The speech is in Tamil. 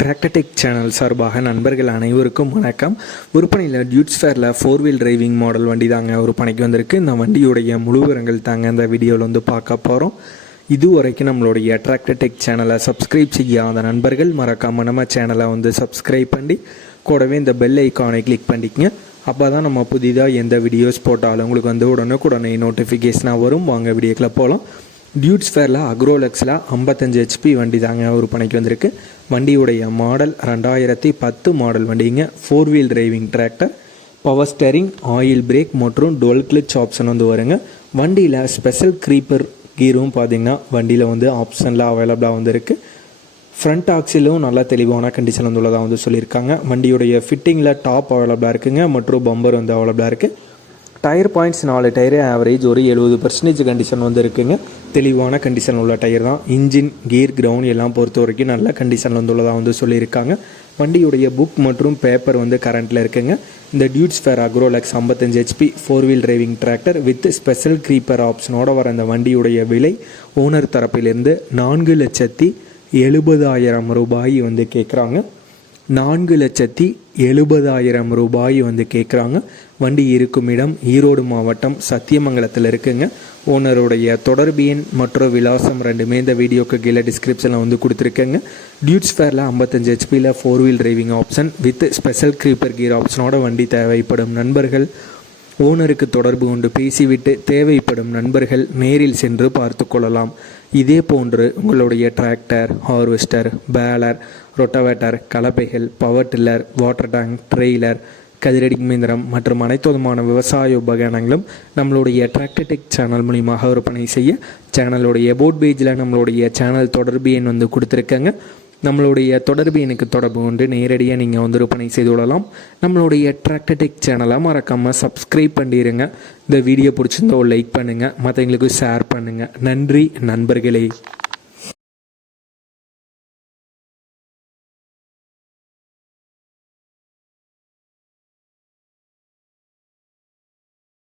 டிராக்டடெக் சேனல் சார்பாக நண்பர்கள் அனைவருக்கும் வணக்கம். விற்பனையில் டியூட்ஸ் ஃபேரில் ஃபோர் வீல் டிரைவிங் மாடல் வண்டி தாங்க விற்பனைக்கு வந்திருக்கு. இந்த வண்டியுடைய முழு விவரங்கள் தாங்க இந்த வீடியோவில் வந்து பார்க்க போகிறோம் இதுவரைக்கும் நம்மளுடைய டிராக்டர்டெக் சேனலை சப்ஸ்கிரைப் செய்யாத நண்பர்கள் மறக்காம நம்ம சேனலை வந்து சப்ஸ்கிரைப் பண்ணி கூடவே இந்த பெல் ஐக்கானை கிளிக் பண்ணிக்கங்க. அப்போ தான் நம்ம புதிதாக எந்த வீடியோஸ் போட்டாலும் உங்களுக்கு வந்து உடனுக்குடனே நோட்டிஃபிகேஷனாக வரும். வாங்க வீடியோக்கில் போகலாம் டியூட்ஸ் ஃபேரில் அக்ரோலெக்ஸில் ஐம்பத்தஞ்சு ஹெச்பி வண்டி தாங்க ஒரு பணிக்கு வந்திருக்கு. வண்டியுடைய மாடல் ரெண்டாயிரத்தி பத்து மாடல் வண்டிங்க. Four wheel driving tractor power steering oil brake மற்றும் டோல் கிளிச் ஆப்ஷன் வந்து வருங்க. வண்டியில் ஸ்பெஷல் க்ரீப்பர் கீரும் பார்த்தீங்கன்னா வண்டியில் வந்து ஆப்ஷனில் அவைலபிளாக வந்துருக்கு. ஃப்ரண்ட் ஆக்சிலும் நல்லா தெளிவான கண்டிஷன் வந்துள்ளதாக வந்து சொல்லியிருக்காங்க. வண்டியுடைய ஃபிட்டிங்கில் டாப் அவைலபிளாக இருக்குங்க. மற்றும் பம்பர் வந்து அவைலபிளாக இருக்குது டயர் பாயிண்ட்ஸ் நாலு டயரு ஆவரேஜ் ஒரு எழுபது பர்சன்டேஜ் கண்டிஷன் வந்து இருக்குங்க தெளிவான கண்டிஷன் உள்ள டயர் தான். இன்ஜின் கியர் கிரவுண்ட் எல்லாம் பொறுத்த வரைக்கும் நல்ல கண்டிஷன் வந்துள்ளதாக வந்து சொல்லியிருக்காங்க. வண்டியுடைய புக் மற்றும் பேப்பர் வந்து கரண்ட்டில் இருக்குங்க. இந்த டியூட்ஸ் ஃபேர் அக்ரோலக்ஸ் ஐம்பத்தஞ்சு HP four wheel driving tractor with special creeper ஆப்ஷனோட வர இந்த வண்டியுடைய விலை ஓனர் தரப்பிலிருந்து நான்கு லட்சத்தி எழுபதாயிரம் ரூபாய் வந்து கேட்குறாங்க நான்கு லட்சத்தி எழுபதாயிரம் ரூபாய் வந்து கேட்குறாங்க வண்டி இருக்கும் இடம் ஈரோடு மாவட்டம் சத்தியமங்கலத்தில் இருக்குங்க. ஓனருடைய தொடர்பு எண் மற்றும் விலாசம் ரெண்டுமே இந்த வீடியோக்கு கீழே டிஸ்கிரிப்ஷனில் வந்து கொடுத்துருக்கேங்க. டியூட்ஸ் ஃபேரில் ஐம்பத்தஞ்சு ஹெச்பியில் four wheel driving option with special creeper gear ஆப்ஷனோட வண்டி தேவைப்படும் நண்பர்கள். ஓனருக்கு தொடர்பு கொண்டு பேசிவிட்டு தேவைப்படும் நண்பர்கள் நேரில் சென்று பார்த்து கொள்ளலாம். இதே போன்று உங்களுடைய tractor harvester baler rotavator கலப்பைகள் power tiller water tank trailer கதிரடி இயந்திரம் மற்றும் அனைத்து விதமான விவசாய உபகரணங்களும் நம்மளுடைய டிராக்டர்டெக் சேனல் மூலியமாக விற்பனை செய்ய சேனலுடைய போட் பேஜில் நம்மளுடைய சேனல் தொடர்பு எண் வந்து கொடுத்துருக்கேங்க. நம்மளுடைய தொடர்பு எனக்கு தொடர்பு கொண்டு நேரடியாக நீங்கள் வந்து விற்பனை செய்து கொள்ளலாம். நம்மளுடைய ட்ராக்டடெக் சேனலை மறக்காமல் சப்ஸ்கிரைப் பண்ணிடுங்க இந்த வீடியோ பிடிச்சிருந்தோ லைக் பண்ணுங்கள் மற்றவங்களுக்கு ஷேர் பண்ணுங்கள் நன்றி நண்பர்களே.